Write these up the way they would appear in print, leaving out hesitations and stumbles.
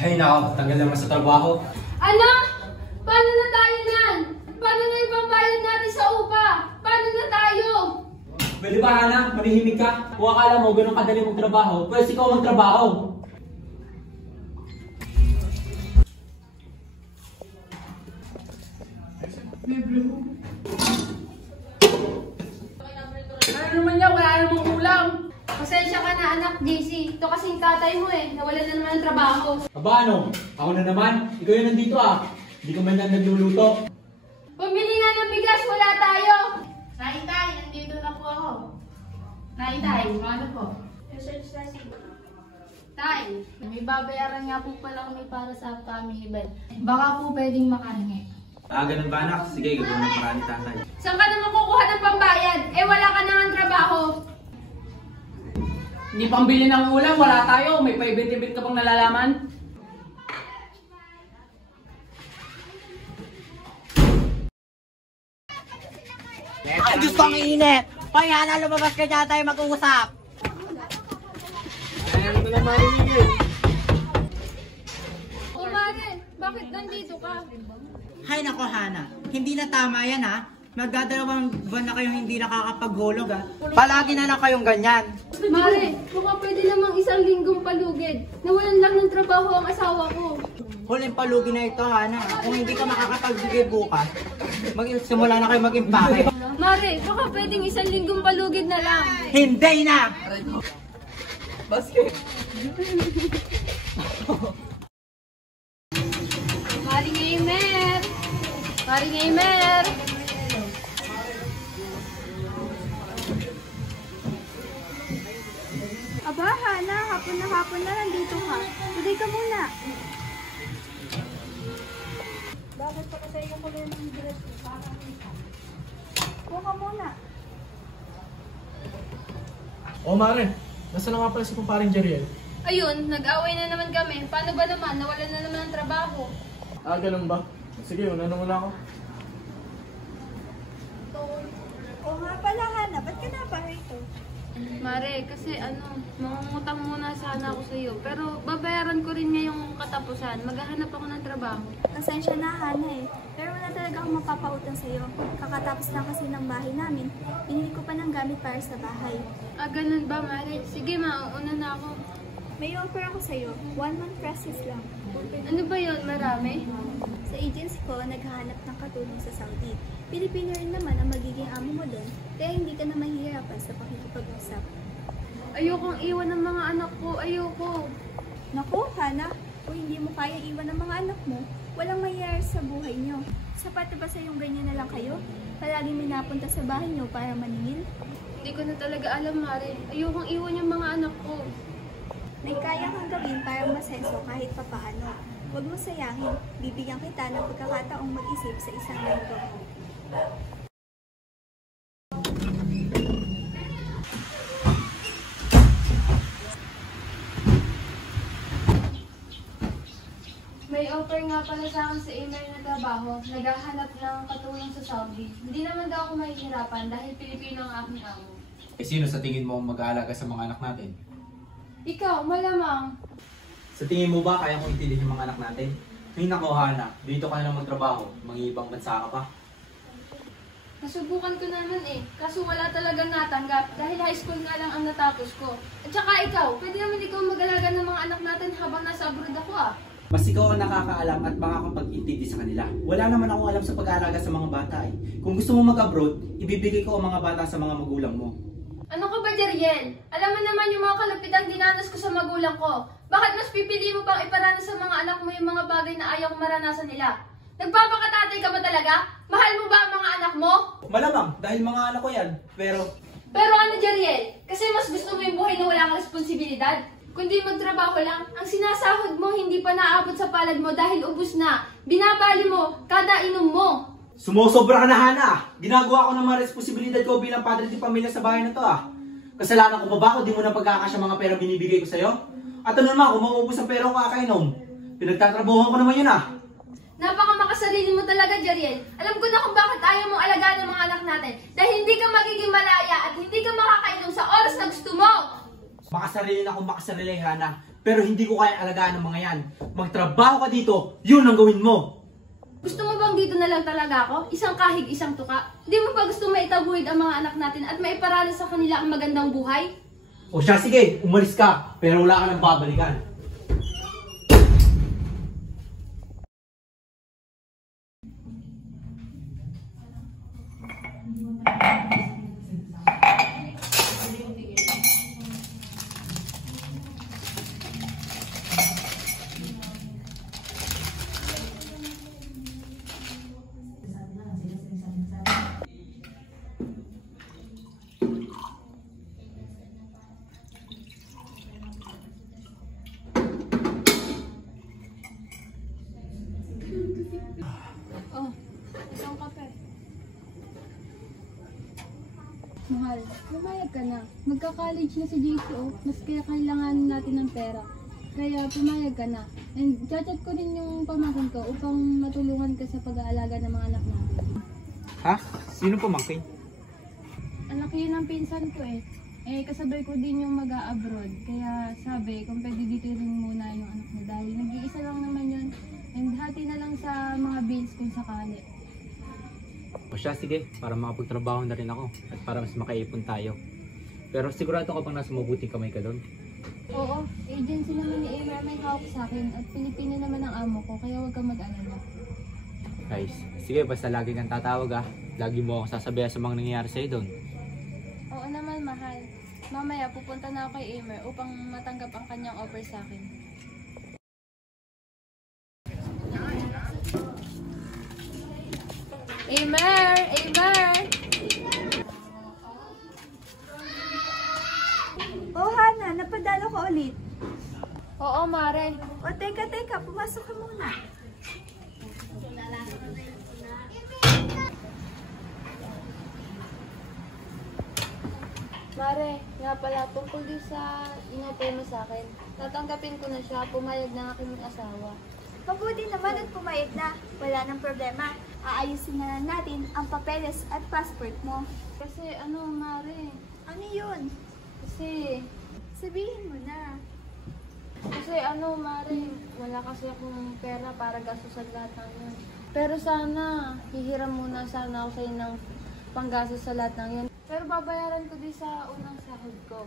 Ay nako, tanggal naman sa trabaho. Ano? Paano na tayo nan? Paano na ipambayad natin sa upa? Paano na tayo? Pwede ba, Hana? Manihimik ka? Kung akala mo ganun kadali mong trabaho, pwede ikaw magtrabaho. Ano naman niya? Wala namang ulam. Pasensya ka na anak, JC. Ito kasing tatay mo nawalan na naman ng trabaho. Aba ano? Ako na naman. Ikaw yung nandito Hindi ka man lang nagluluto. Pumili nga ng bigas, wala tayo. Naitay, nandito na po ako. Naitay, ano po? Tay, may babayaran nga po pala kami para sa family event. Baka po pwedeng makahingi. Ganun ba anak? Sige, gagawin ng paraan ni tatay. Saan ka naman kukuha ng pambayad? Wala ka na ng trabaho. Hindi pambili ng ulam, wala tayo. May paibit-ibit ka pang nalalaman. Ay, Diyos ko, ang init! Hoy, Hana, lumabas ka dyan tayo mag-uusap! O Mare, bakit nandito ka? Hay nako, Hana. Hindi na tama yan, ha? Magdadalawang buwan na kayong hindi nakakapaghulog, ha? Palagi na lang kayong ganyan. Mare, baka pwede namang isang linggong palugid. Nawalan lang ng trabaho ang asawa ko. Huling palugi na ito, Hana. Kung hindi ka makakapagbigay bukas, simula na kayo mag-impake. Mare, baka pwedeng isang linggong palugid na lang. Hindi na! Maring Aimer! Maring Aimer! Aba, Hana, hapon na nandito ka. Tuloy ka muna. Bakit pa kasi yung kulay ng dress ko? Kuha ka muna. O Mare, nasa na nga pala si kumparing Jeriel? Ayun, nag-away na naman kami. Paano ba naman? Nawalan na naman ng trabaho. Ganun ba? Sige, una na muna ako. Oo nga pala, Hana. Ba't ka na pa rito? Mare, kasi mangungutang muna sana ako sa iyo. Pero babayaran ko rin ngayong katapusan. Maghahanap ako ng trabaho. Pasensya na, Hana Pero wala talaga akong mapapautang sa'yo. Kakatapos lang kasi ng bahay namin. Pinili ko pa ng gamit para sa bahay. Ganun ba, Mare? Sige, mauuna na ako. May offer ako sa'yo. 1 month process lang. Ano ba yun? Marami? Sa agency ko, naghahanap ng katulong sa Saudi. Pilipino rin naman ang magiging amo mo doon, kaya hindi ka na mahihirapan sa pakikipag-usap. Ayokong iwan ng mga anak ko. Ayoko. Naku, Hana, kung hindi mo kaya iwan ng mga anak mo, walang mangyayari sa buhay nyo. Sapat na ba sa yung ganyan na lang kayo? Palaging may napunta sa bahay nyo para maningil? Hindi ko na talaga alam, Mare. Ayokong iwan yung mga anak ko. May kaya kang gawin para masenso kahit papaano. Huwag mo sayangin. Bibigyan kita ng pagkakataong mag-isip sa isang linggo. May offer nga pala sa akin sa email na trabaho. Naghahanap ng katulong sa Saudi. Hindi naman daw ako mahihirapan dahil Pilipino ang aking amo. Sino sa tingin mo mag-aalaga sa mga anak natin? Ikaw, malamang. Sa tingin mo ba kaya kong itilin yung mga anak natin? Ay nako, Hana, dito ka na lang magtrabaho. Mangibang bansa ka pa. Nasubukan ko naman kaso wala talagang natanggap dahil high school nga lang ang natapos ko. At saka ikaw, pwede naman ikaw mag-alaga ng mga anak natin habang nasa abroad ako Mas ikaw ang nakakaalam at makakapag-intindi sa kanila. Wala naman akong alam sa pag-aalaga sa mga bata Kung gusto mo mag-abroad, ibibigay ko ang mga bata sa mga magulang mo. Ano ka ba, Jeriel? Alam mo naman yung mga kalapitang dinanas ko sa magulang ko. Bakit mas pipili mo pang iparanas sa mga anak mo yung mga bagay na ayaw maranasan nila? Nagpapakatatay ka ba talaga? Mahal mo ba ang mga anak mo? Malamang, dahil mga anak ko yan. Pero Pero Jeriel? Kasi mas gusto mo yung buhay na wala kang responsibilidad? Kundi magtrabaho lang, ang sinasahod mo hindi pa naabot sa palad mo dahil ubus na. Binabali mo kada inom mo. sumusobra ka na, Hana. Ginagawa ko ng mga responsibilidad ko bilang padre di pamilya sa bahay na to Kasalanan ko ba kung di mo na pagkakasya mga pera binibigay ko sa'yo? At ano naman, kung maubos ang pera ko kakainom, pinagtatrabuhan ko naman yun Napakamakasarili mo talaga, Jeriel. Alam ko na kung bakit ayaw mong alagaan ng mga anak natin. Dahil hindi ka magiging malaya at hindi ka makakainom sa oras na gusto mo. Makasarili na akong makasarili, Hana. Pero hindi ko kaya alagaan ng mga yan. Magtrabaho ka dito, yun ang gawin mo. Gusto mo bang dito na lang talaga ako? Isang kahig, isang tuka? Hindi mo ba gusto maitabuhid ang mga anak natin at maiparanas sa kanila ang magandang buhay? O siya, sige, umalis ka, pero wala ka nang babalikan. Oh, isang kape. Mahal, pumayag ka na. Magka-college na si JCO, mas kaya kailangan natin ng pera. Kaya pumayag ka na. And chat ko din yung pamangkin ko upang matulungan ka sa pag-aalaga ng mga anak natin. Ha? Sino pamangkin? Anak yun ng pinsan ko eh. Eh, kasabay ko din yung mag-a-abroad. Kaya sabi, kung pwede dito rin muna yung anak mo dahil nag-iisa lang naman yun. And hati na lang sa mga bills kung sakali. O siya, sige, para makapagtrabaho na rin ako at para mas makaipon tayo. Pero sigurado ka bang nasa mabuting kamay ka doon? Oo, agency naman ni Amer may hawak sa akin at Pilipino naman ang amo ko, kaya huwag kang mag-alala. Guys, sige, basta lagi kang tatawag ah. Lagi mo akong sasabihan sa mga nangyayari sa'yo doon. Oo naman, mahal. Mamaya pupunta na ako kay Amer upang matanggap ang kanyang offer sa akin. Amer! Amer! Oh, Hana, napadalo ka ulit. Oo, Mare. O, teka, pumasok ka muna. Mare, nga pala, tungkol din sa inoffer mo sa akin. Tatanggapin ko na siya, pumayag na aking asawa. Mabuti naman at pumayag na. Wala nang problema. Aayusin na lang natin ang papeles at passport mo. Kasi Mare, Ano yun? kasi Sabihin mo na. Mare, wala kasi akong pera para gastusan lahat ng yun. Pero sana, hihiram muna sana ako sa'yo ng panggastos sa lahat ng yun. Pero babayaran ko din sa unang sahod ko.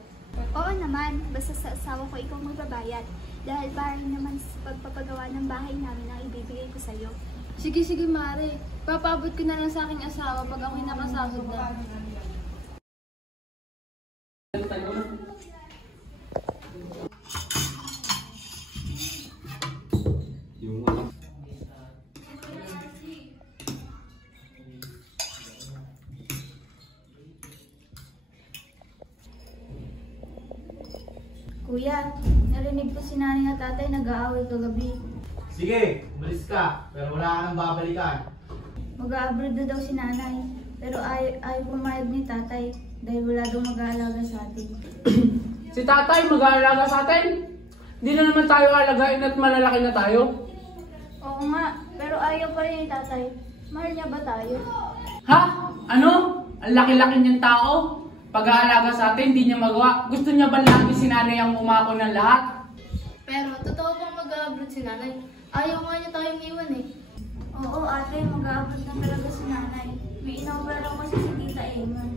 Oo naman, basta sa asawa ko ikaw magbabayad. Dahil para naman sa pagpapagawa ng bahay namin ang ibibigay ko sa'yo. Sige, Mare. Papaabot ko na lang sa aking asawa pag ako'y nakasahod na. Kuya, narinig ko si nanay at tatay nag-aaway kagabi. Sige, umalis ka, pero wala ka nang babalikan. Mag-a-abroad na daw si nanay, pero ayaw pumayag ni tatay dahil wala daw mag-aalaga sa atin. Si tatay mag-aalaga sa atin? Hindi na naman tayo alagain at malalaki na tayo. Oo nga, pero ayaw pa rin ni tatay. Mahal niya ba tayo? Ha? Ano? Ang laki-laki niyang tao? Pag-aalaga sa atin, hindi niya magawa. Gusto niya ba lagi si nanay ang umako ng lahat? Pero totoo bang mag-a-abroad si nanay? Ayaw nga niya tayong iwan eh. Oo ate, mag-a-abroad na talaga si nanay. May in-over ako kasi si Tita Eman.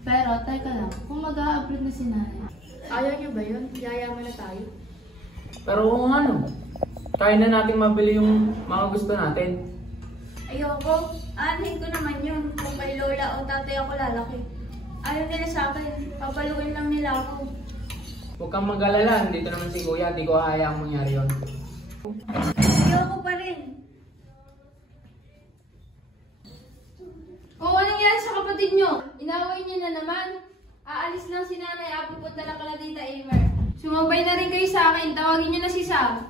Pero, teka lang, kung mag-a-abroad na si nanay, ayaw niyo ba yun? Yayaman na tayo. Pero kung ano, kaya na natin mabili yung mga gusto natin. Ayoko, aanhin ko naman yun kung kay lola o tatay ako lalaki. Ayaw nila sa akin, papaluin lang nila ako. Huwag kang mag-alala, dito naman si kuya, di ko hayaang mangyari yun. Ayoko pa rin. Oo, anong nangyari sa kapatid nyo? Inaway niyo na naman. Aalis lang si nanay, pupunta na kala Tita Amer. Sumabay na rin kayo sa akin, tawagin niyo na si Sam.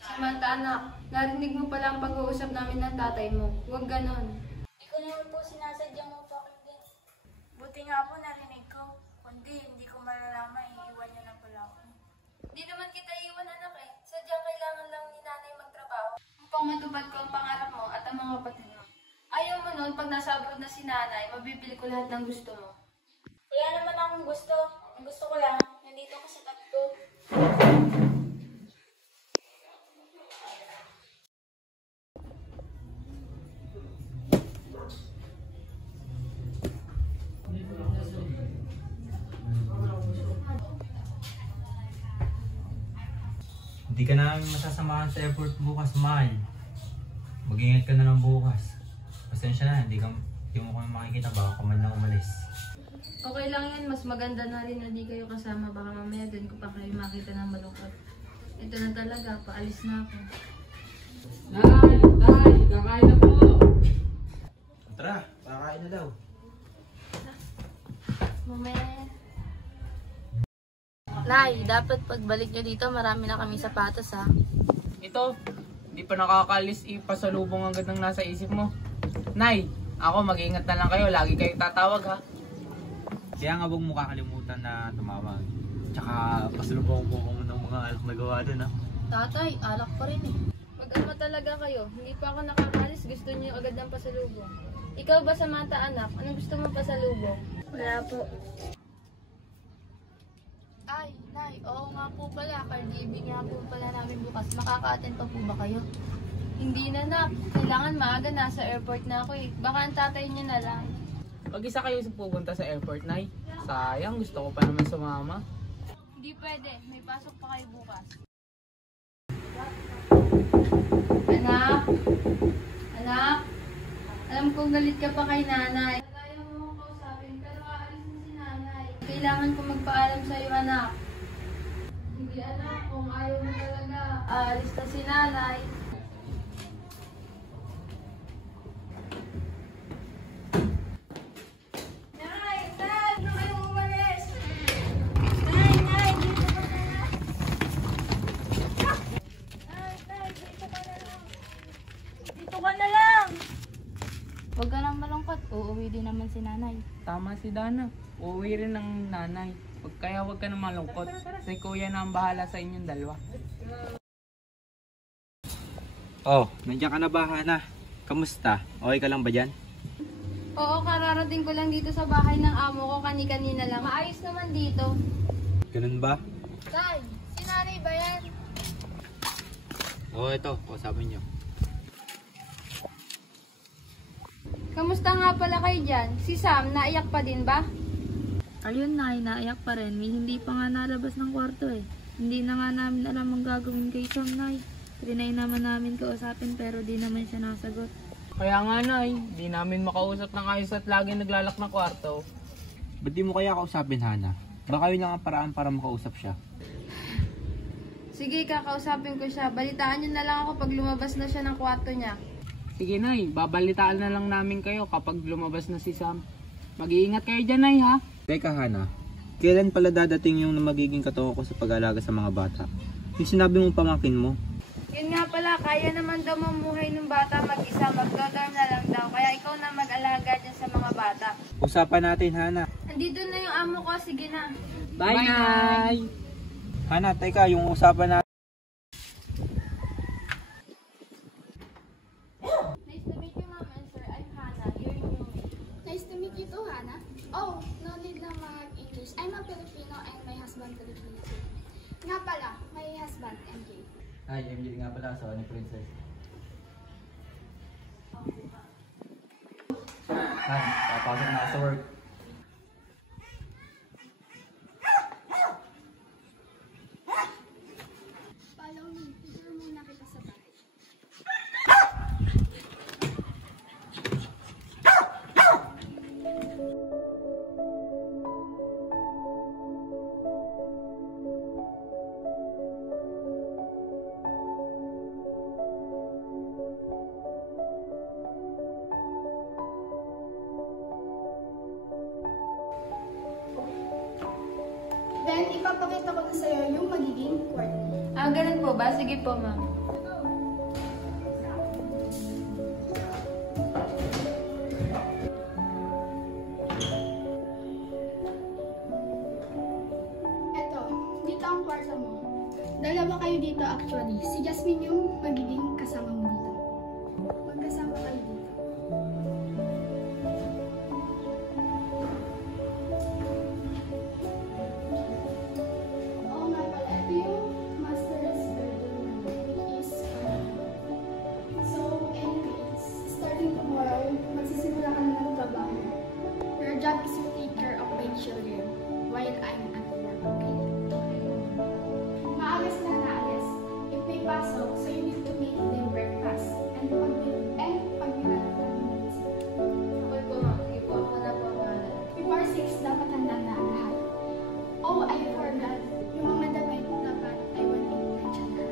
Samantha anak, narinig mo pala ang pag-uusap namin ng tatay mo. Huwag ganon. Hindi ko naman po sinasadyang mapakinggan. Buti nga po narinig ko. Kundi hindi ko malalaman, iiwan niyo na pala ako. Hindi naman kita iwan anak eh. Sadyang kailangan lang ni nanay magtrabaho upang matupad ko ang pangarap mo at ang mga kapatid mo. Ayaw mo noon pag nasa abroad na si nanay, mabibili ko lahat ng gusto mo. Wala naman akong gusto. Ang gusto ko lang, nandito ka sa tabi ko. Hindi ka namin masasamahan sa airport bukas, mahal. Mag-ingat ka na lang bukas. Pasensya na, hindi mo kami makikita, baka ka man lang umalis. Okay lang yan, mas maganda na rin na di kayo kasama. Baka mamaya din ko pa kayo makita ng malungkot. Ito na talaga, paalis na ako. Nay! Nay! Kakain na po! Tara, kakain na daw. Mamaya. Nay, dapat pagbalik nyo dito, marami na kami sapatos ha. Ito, di pa nakakalis ipasalubong ang gandang nasa isip mo. Nay, ako mag-iingat na lang kayo. Lagi kayong tatawag ha. Kaya nga huwag mo kakalimutan na tumawag. Tsaka pasalubong mo ng mga alak na gawa dun, ha? Tatay, alak pa rin eh. Mag-ama talaga kayo. Hindi pa ako nakakalis, gusto niyo agad ng pasalubong. Ikaw ba, Samantha anak? Anong gusto mong pasalubong? Wala po. Ay, Nay, oo nga po pala. Cardi-B nga po pala namin bukas. Makaka-attend pa po ba kayo? Hindi na, nak. Kailangan maaga. Nasa airport na ako eh. Baka ang tatay niyo na lang. Mag-isa kayo pupunta sa airport, Nay. Sayang, gusto ko pa naman sumama. Hindi pwede. May pasok pa kayo bukas. Anak? Anak? Alam kong galit ka pa kay nanay. Ayaw mo ko kausapin, pero aalis na si nanay. Kailangan ko magpaalam sa'yo, anak. Hindi, anak. Kung ayaw mo talaga, aalis na si nanay. Nay! Nay! Ano kayong umalis? Nay! Nay! Dito ka na lang! Nay! Nay! Dito ka na lang! Dito ka na lang! Huwag ka nang malungkot. Uuwi din naman si nanay. Tama si Dana. Uuwi rin ng nanay. Kaya huwag ka na malungkot. Si kuya na ang bahala sa inyong dalawa. Oh, nandiyan ka na ba, Hana? Kamusta? Okay ka lang ba dyan? Oo, kararating ko lang dito sa bahay ng amo ko kani-kanina lang. Maayos naman dito. Ganun ba? Tay, si nanay ba yan? Oo, ito. Kausapin nyo. Kamusta nga pala kayo dyan? Si Sam, naiyak pa din ba? Ayun na, naiyak pa rin. May hindi pa nga nalabas ng kwarto eh. Hindi na nga namin alam ang gagawin kay Sam, Nay. Trinay naman namin kausapin pero di naman siya nasagot. Kaya nga, Nay, di namin makausap ng ayos at lagi naglalak ng kwarto. Ba't di mo kaya kausapin, Hana? Baka yun lang ang paraan para makausap siya. Sige, kakausapin ko siya. Balitaan niyo na lang ako pag lumabas na siya ng kwarto niya. Sige, Nay, babalitaan na lang namin kayo kapag lumabas na si Sam. Mag-iingat kayo dyan, Nay, ha? Teka, Hana. Kailan pala dadating yung magiging katuwa ko sa pag-alaga sa mga bata? Yung sinabi mong pamangkin mo. Yun nga pala, kaya naman daw mamuhay ng bata mag-isa. Mag-dorm na lang daw. Kaya ikaw na mag-alaga dyan sa mga bata. Usapan natin, Hana. Andito na yung amo ko. Sige na. Bye, Nay! Hana, teka, yung usapan natin. Nice to meet you, ma'am and sir. I'm Hannah. You're new. Nice to meet you too, Hannah. Oh, no need na mag-English. I'm a Filipino and my husband Filipino too. Nga pala, my husband, MJ. Hi, MJ nga pala. So, ni Princess. Hi, papasok na ako sa work. Follow me. Tuturo muna kita sa bahay. Then, ipapakita ko na sa'yo yung magiging court. Ganun po ba? Sige po, ma'am. Eto, dito ang kwarto mo. Dalawa kayo dito actually. Si Jasmine yung magiging kasama mo dito. Magkasama kayo dito. papasok, so you need to make them breakfast. And pag nilalap natin minutes. Okay po, ma'am. Sige po, ako na po ang bahala. Before 6, dapat handa na ang lahat. Oh, I forgot. Yung mga damit dapat ay 1-8 nandiyan na.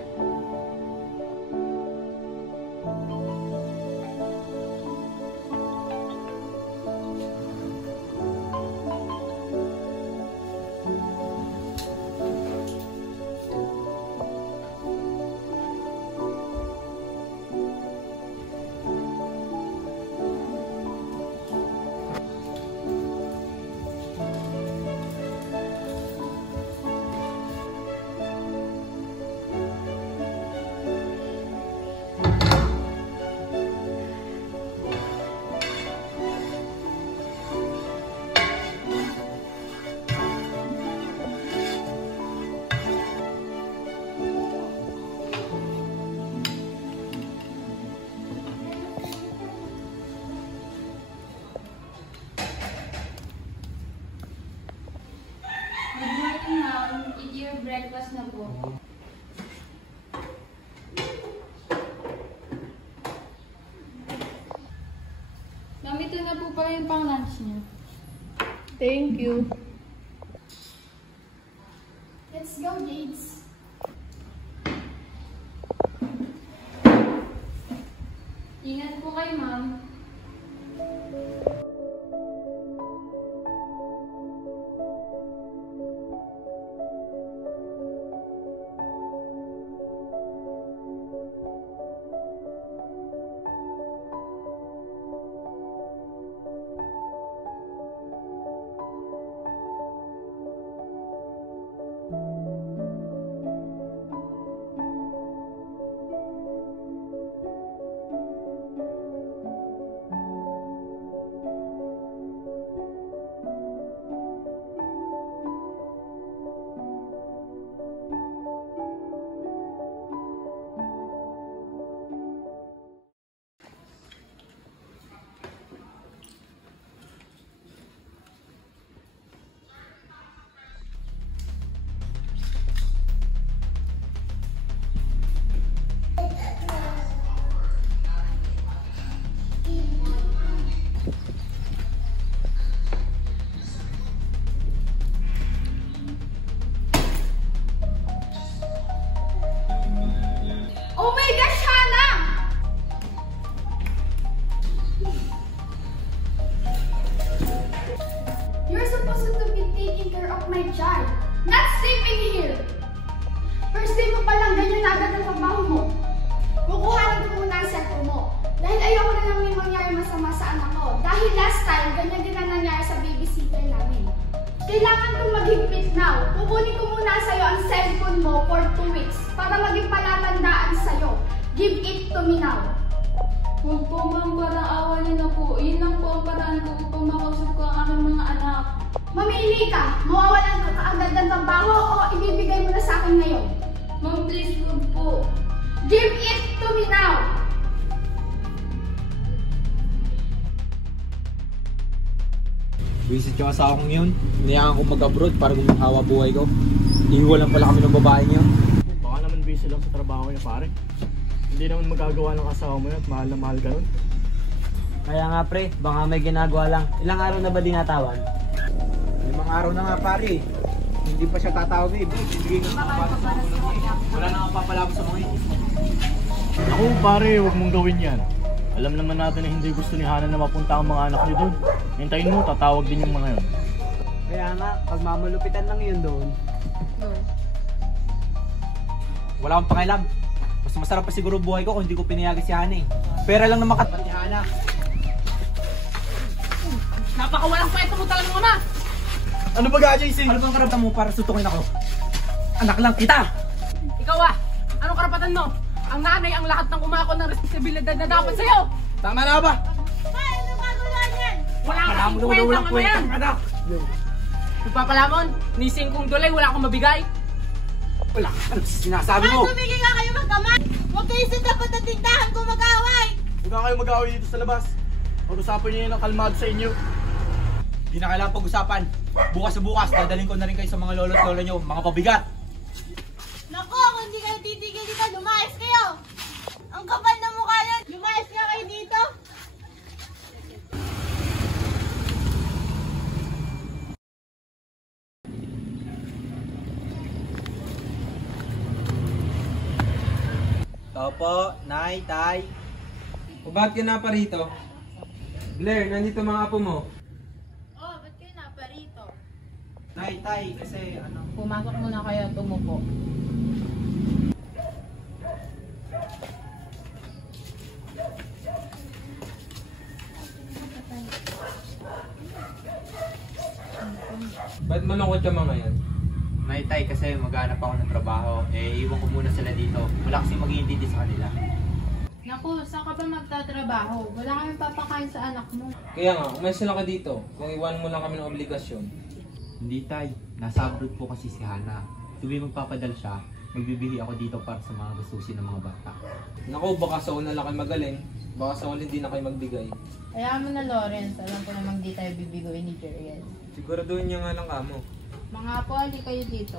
Good morning, ma'am. Eat your breakfast na po. Ma'am, ito na po pala yung pang-lunch niyo. Thank you. Let's go, Jades. Ingat po kayo, ma'am. Oh my gosh, Hannah! You're supposed to be taking care of my child, not sleeping here. First day mo palang ganyan na agad ang trabaho mo. Kukuhanan ko muna ang cellphone mo. Dahil ayoko na lang may mangyari masama sa anak ko. Dahil last time, ganyan din ang nangyari sa babysitter namin. Kailangan kong maghigpit now. Kukunin ko muna sa'yo ang cellphone mo for 2 weeks para maging palatandaan sa'yo. Give it to me now. Huwag po, ma'am. Parang awa niyo na po. Yun lang po ang paraan ko upang makausap ko ang aking mga anak. Mamili ka. Mawawalan ka kaagad ng trabaho o ibibigay mo na sa akin ngayon. Ma'am, please, huwag po. Give it to me now. Visit yung asawa kong yun. Inayaan ko mag-abroad para gumahawa buhay ko. Iiwalan pala kami ng babae niyo. Baka naman busy lang sa trabaho niya, pare. Hindi naman magagawa ng asawa mo yun at mahal na mahal ka nun. Kaya nga pre, baka may ginagawa lang. Ilang araw na ba dinatawan? 5 araw na nga pare. Hindi pa siya tatawag eh. Bibigay ko sa mga bata sa mga wala na nga papalabas sa mga itis. Ako pare, huwag mong gawin yan. Alam naman natin na hindi gusto ni Hannah na mapunta ang mga anak niyo doon. Hintayin mo, tatawag din yung mga yun. Kaya nga, pag mamulupitan lang yun doon. Wala akong pakialam. Mas masarap pa siguro buhay ko kung hindi ko pinayagan si Hannah eh. Pera lang na makatapat ni Hannah. Napakawalang kwento mo talaga muna! Ano ba JC? Ano bang karapatan mo para sutukin ako? Anak lang kita! Ikaw anong karapatan mo? Ang nanay ang lahat ng umako ng responsibilidad na dapat sa'yo! Tama na ba? Ano kaguluhan yan? Wala kang kwentang ano yan! anak! Nagpapalamon, nising kong dulay, wala akong mabigay! Wala ka ano sinasabi mo? Tumigil nga kayo magkamay! Huwag kayo sa dapat ang tindahan kung mag-away! Huwag na kayo mag-away dito sa labas. Pag-usapan niyo yun ang kalmado sa inyo. Hindi na kailangan pag-usapan. Bukas sa bukas, dadalhin ko na rin kayo sa mga lolo't lola nyo, mga pabigat. Nako, kung hindi kayo titigil dito, lumayas kayo! Opo, Nay, Tay. O bakit ka na pa rito? Blair, nandito mga apo mo. Oh, ba't kayo naparito? Nay, Tay, kasi ano... Pumasok muna kayo at umupo. Ba't malungkot ka mga yan? Nay, Tay, kasi maghanap ako ng trabaho. Iwan ko muna sila dito. Wala kasi mag-iintindi sa kanila. Naku, saan ka ba magtatrabaho? Wala kami papakain sa anak mo. Kaya nga, umalis na ka dito. Kung iwan mo lang kami ng obligasyon. Hindi, Tay. Nasa abroad po kasi si Hana. Tuwing magpapadal siya, magbibigay ako dito para sa mga gustusin ng mga bata. Naku, baka sa una lang kayo magaling. Baka sa huli hindi na kayo magbigay. Kaya mo na, Lawrence. Alam ko namang di tayo bibigoy ni Jeriel. Siguraduhin niya nga lang kamo. Mga apo, hali kayo dito.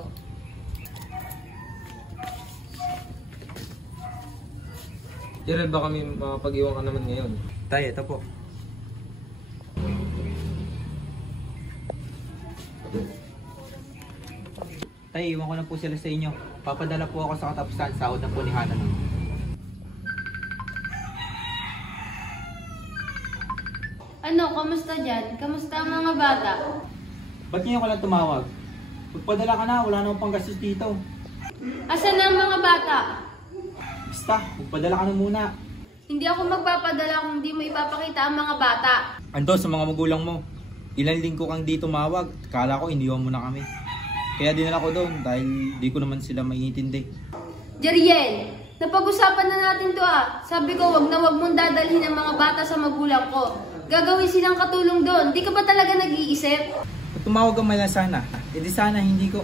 Gerald, baka may makapag-iwan ka naman ngayon. Tay, ito po. Tay, iwan ko na po sila sa inyo. Papadala po ako sa katapusan. Sahod na po ni Hana nun. Ano, kamusta dyan? Kamusta ang mga bata? Ba't ngayon ka lang tumawag? Magpadala ka na, wala namang panggastos dito. Asan na ang mga bata? Basta, magpadala ka na muna. Hindi ako magpapadala kung hindi mo ipapakita ang mga bata. Ando, sa mga magulang mo. Ilang linggo kang di tumawag. Kala ko, iniwan mo na kami. Kaya dinala ko doon dahil di ko naman sila maiintindi. Jeriel, napag-usapan na natin to ah. Sabi ko, wag na wag mong dadalhin ang mga bata sa magulang ko. Gagawin silang katulong doon. Di ka ba talaga nag-iisip? Kung tumawag ka man lang sana, edi sana hindi ko...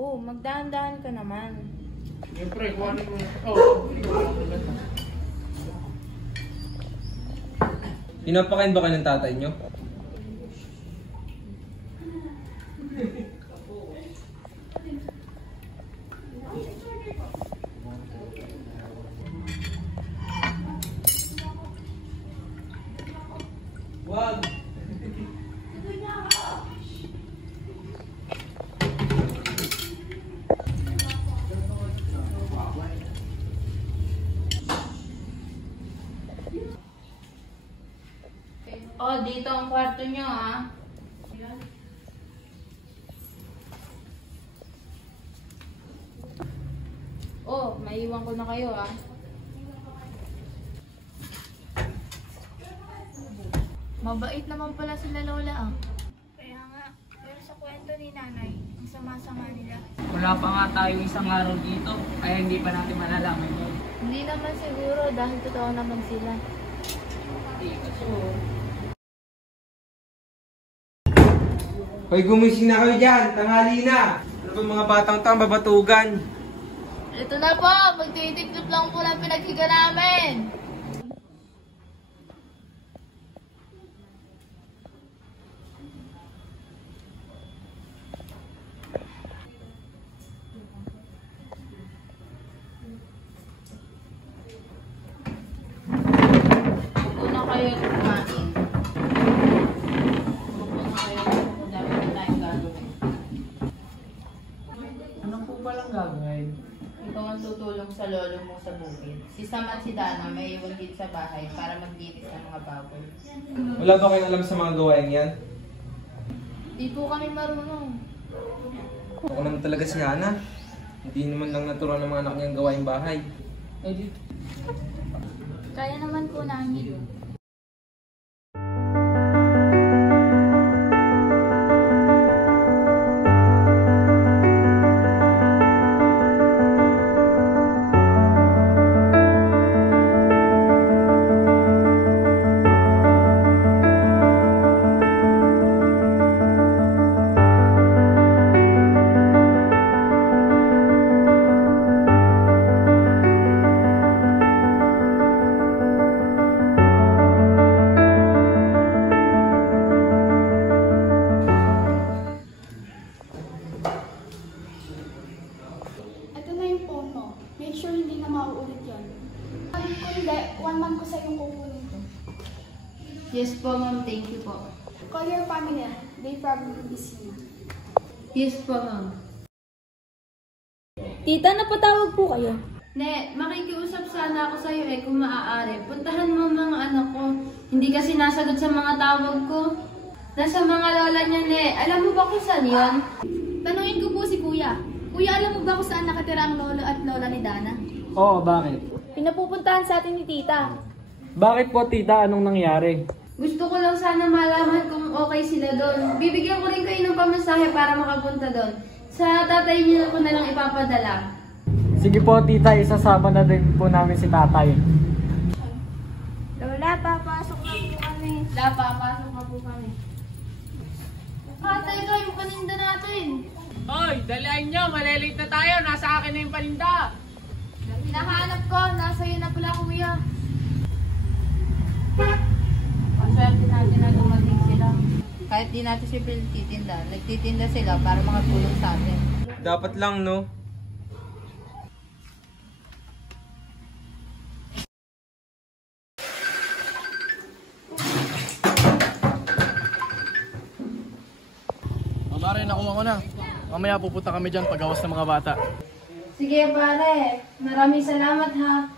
Oh, magdahan-dahan ka naman. Siyempre, kuhanin mo. Oh, Pinapakain ba kayo ng tatay nyo? Wag! Oh, dito ang kwarto nyo, ah. Oh, maiwan ko na kayo, ah. Mabait naman pala sila Lola ah. Kaya nga, pero sa kwento ni Nanay, ang sama-sama nila. Wala pa nga tayong isang araw dito, kaya hindi pa natin malalaman yun. Hindi naman siguro dahil totoo naman sila. Hindi kasi Hoy, gumising na kayo dyan! Tanghali na! Ano ba mga batang tang babatugan? Ito na po, magtitiklop lang po ng pinaghiga namin. Upo na kayo kumain. Upo na kayo, dami na tayong gagawin. Ano po palang gagawin? Ikaw ang tutulong sa lolo mo sa bukid. Si Sam at si Dana may iwan din sa bahay para maglinis ng mga baboy. Wala ba kayong alam sa mga gawain yan? Di po kami marunong. Ako naman talaga si Hana. Hindi naman lang naturuan ng mga anak niyang gawain bahay. Eh, di Kaya naman po namin. kukunin ko. Yes po, ma'am. Thank you po. Call your family. They probably busy na. Yes po, ma'am. Tita, napatawag po kayo. Ne, makikiusap sana ako sa'yo kung maaari. Puntahan mo ang mga anak ko. Hindi kasi nasagot sa mga tawag ko. Nasa mga lola niya, Ne. Alam mo ba kung saan yun? Tanungin ko po si Kuya. Kuya, alam mo ba kung saan nakatira ang lolo at lola ni Dana? Oo, bakit? Pinapupuntahan sa atin ni Tita. Bakit po, tita? Anong nangyari? Gusto ko lang sana malaman kung okay sila doon. Bibigyan ko rin kayo ng pamasahe para makapunta doon. Sa tatay niyo ko na lang ipapadala. Sige po, tita. Isasama na din po namin si tatay. Lola, papasok na po kami. Papasok na po kami. Atay ka, yung paninda natin. Hoy, dalian nyo. Malilate na tayo. Nasa akin na yung paninda. Hinahanap ko. Nasa iyo na pala, Kuya. Maswerte natin na dumating sila. Kahit di natin si Bill titinda, nagtitinda sila para makatulong sa atin. Dapat lang, no? Mare, nakuha ko na. Mamaya pupunta kami dyan pagawas ng mga bata. Sige pare, maraming salamat ha.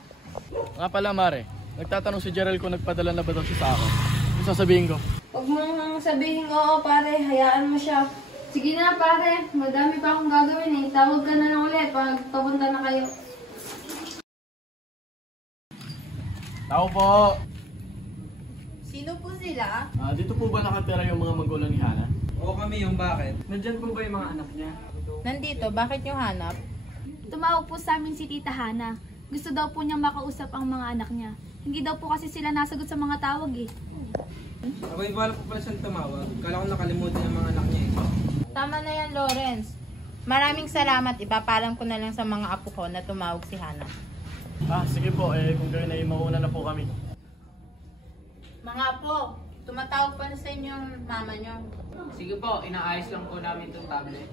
Nga pala, Mare. Nagtatanong si Gerald kung nagpadala na ba daw siya sa akin. Ano sasabihin ko? Huwag mong sabihin oo pare, hayaan mo siya. Sige na pare, madami pa akong gagawin eh. Tawag ka na lang ulit pag papunta na kayo. Tao po! Sino po sila? Dito po ba nakatira yung mga magulang ni Hana? Oo kami, yung bakit? Nandyan po ba yung mga anak niya? Nandito, bakit nyo hanap? Tumawag po sa amin si Tita Hana. Gusto daw po niyang makausap ang mga anak niya. Hindi daw po kasi sila nasagot sa mga tawag eh. Ako yung wala po pala siyang tumawag. Kala ko nakalimutan yung mga anak niya eh. Tama na yan, Lawrence. Maraming salamat. Ipapalam ko na lang sa mga apo ko na tumawag si Hana. Sige po. Kung kayo na mauna na po kami. Mga apo, tumatawag pa na sa inyo yung mama nyo. Sige po, inaayos lang po namin itong tablet.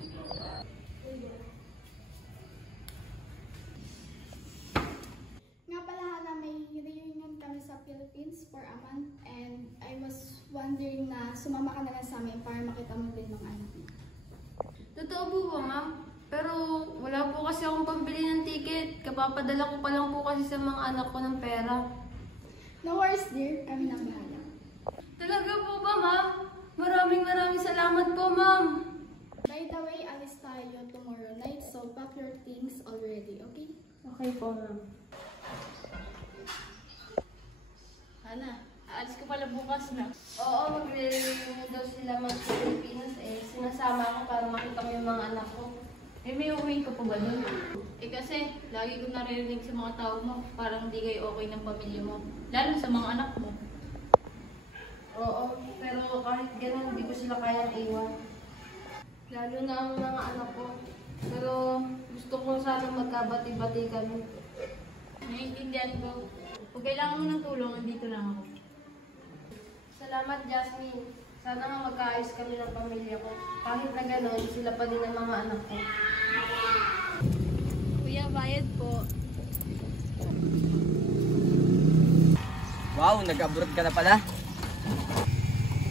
Nga pala, Hana, may reunion kami sa Philippines for a month and I was wondering na sumama ka na lang sa amin para makita mo din mga anak mo. Totoo po ba ma'am? Pero wala po kasi akong pambili ng ticket. Kapapadala ko pa lang po kasi sa mga anak ko ng pera. No worries, dear. Kami nang bahala. Talaga po ba ma'am? Maraming salamat po ma'am. By the way, alis tayo tomorrow night, so pack your things already, okay? Okay po ma'am. Hana, aalis ko pala bukas na. Oo, magre-reunion daw sila mag-Pilipinas eh. Sinasama ako para makita ko yung mga anak ko. Eh, may uwiin ka pa ba doon? Eh kasi, lagi ko naririnig sa mga tao mo, parang hindi kayo okay ng pamilya mo. Lalo sa mga anak mo. Oo, pero kahit gano'n, hindi ko sila kayang iwan. Lalo na ang mga anak ko. Pero gusto ko sana magkabati-bati kami. Naiintindihan ko. Kung kailangan mo ng tulong, andito lang ako. Salamat, Jasmine. Sana nga magkaayos kami ng pamilya ko. Kahit na gano'n, sila pa din ang mga anak ko. Kuya, bayad po. Wow, nag-abroad ka na pala.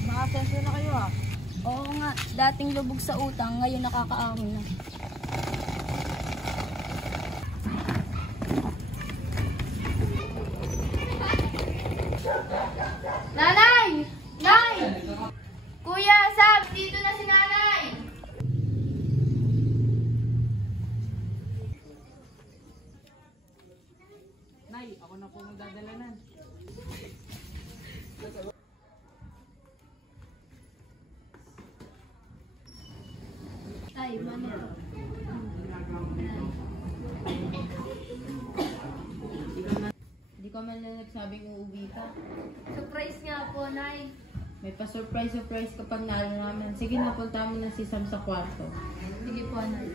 Makasenso na kayo ah. Oo nga, dating lubog sa utang, ngayon nakakaahon na. Nanay! Nay! Kuya, Sam, dito na si Nanay! Nay, ako na po magdadalanan. Ay, mano. Hindi ka man lang nagsabing uuwi ka. Surprise nga po, Nay. May pa-surprise kapag nalalaman. Sige, napunta mo na si Sam sa kwarto. Sige po, Nay.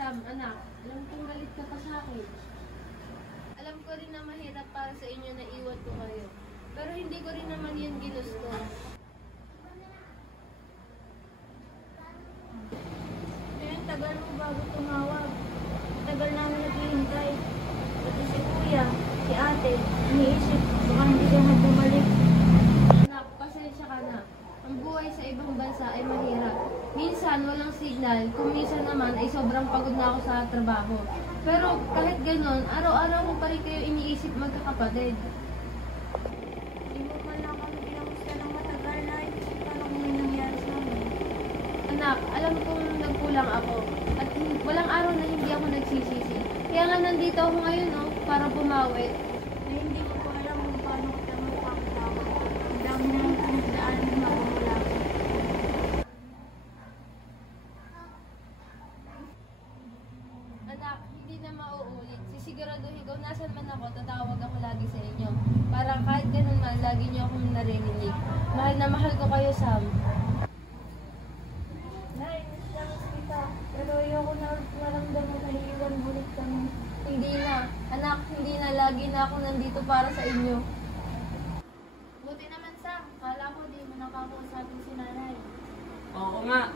Sam, anak, alam kong galit ka pa sa akin. Alam ko rin na mahirap para sa inyo na iwan ko kayo. Pero hindi ko rin naman yun ginusto. Tagal mo bago tumawag. Tagal na Pati si kuya, si ate, iniisip, baka hindi ka na bumalik. Anak, pasensya ka na. Ang buhay sa ibang bansa ay mahirap. Minsan walang signal, kung minsan naman ay sobrang pagod na ako sa trabaho. Pero kahit ganon, araw-araw ko pa rin kayo iniisip magkakapatid. Hindi mo pa lang kami pinamusta ng matagal na paano kung may nangyari sa amin. Anak, alam kong nagkulang ako. At walang araw na hindi ako nagsisisi. Kaya nga nandito ako ngayon, no, para bumawi. Na hindi ko pa alam kung paano kita magpapatawa. Ang dami na yung pinagdaanan na ako wala ko. Anak, hindi na mauulit. Sisiguraduhin ko, nasan man ako, tatawag ako lagi sa inyo. Para kahit ganun man, lagi niyo akong naririnig. Mahal na mahal ko kayo, Sam. Nay, nasa kita. Pero ayoko na maramdaman na iiwan ulit kami. Hindi na. Anak, hindi na. Lagi na ako nandito para sa inyo. Buti naman, Sam. Kala ko di mo nakakausapin si nanay. Oo nga.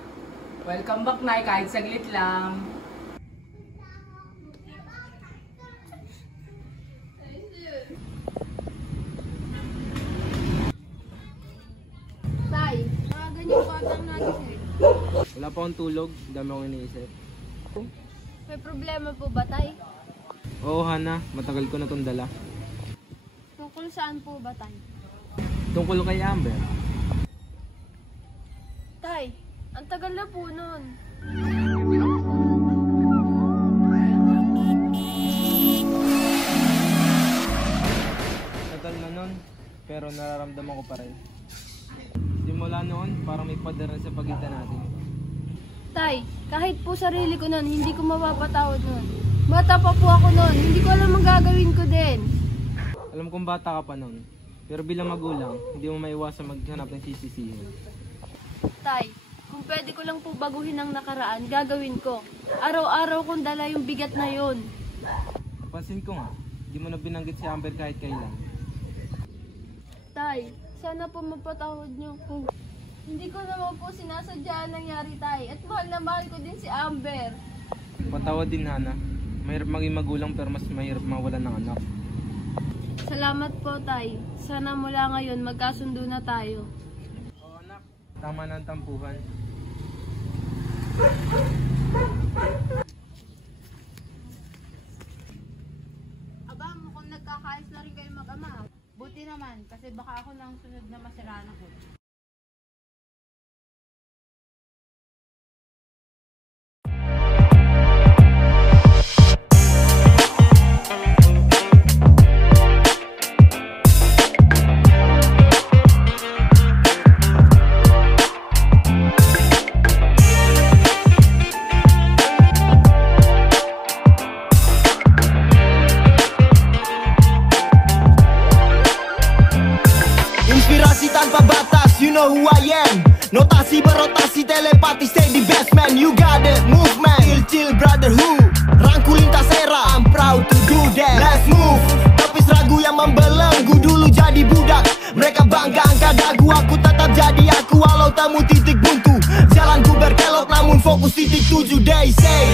Welcome back, Nay, kahit saglit lang. Tay, mga ganyan batang nagising. Wala pa akong tulog, dami akong iniisip. May problema po ba, Tay? Oo, Hana, matagal ko na itong dala. Tungkol saan po ba, Tay? Tungkol kay Amber. Tay, ang tagal na po nun. Tagal na nun, pero nararamdaman ko pa rin. Simula noon, parang may pader na sa pagitan natin. Tay, kahit po sarili ko nun, hindi ko mapapatawad nun. Bata pa po ako nun, hindi ko alam ang gagawin ko din. Alam kong bata ka pa noon, pero bilang magulang, hindi mo maiwasan maghanap ng sisisihin. Tay, kung pwede ko lang po baguhin ang nakaraan, gagawin ko. Araw-araw kong dala yung bigat na yun. Napansin ko nga, hindi mo na binanggit si Amber kahit kailan. Tay, sana po mapatawad niyo ko. Hindi ko naman po sinasadya ang nangyari, Tay. At mahal na mahal ko din si Amber. Patawad din, Hana. Mahirap maging magulang pero mas mahirap mawalan ng anak. Salamat po, Tay. Sana mula ngayon magkasundo na tayo. Oo, anak. Tama na ang tampuhan. Aba, mukhang nagkakaayos na rin kayo mag-ama. Buti naman, kasi baka ako nang sunod na masiraan ako. Inspirasi tanpa batas, you know who I am. Notasi berotasi, telepati, stay the best man. You got it, movement, chill brotherhood. Rangkul lintas era, I'm proud to do that. Let's move, tapi ragu yang membelenggu. Dulu jadi budak, mereka bangga angkat dagu. Aku tetap jadi aku, walau temu titik buntu. Jalanku berkelok namun fokus titik tuju. They say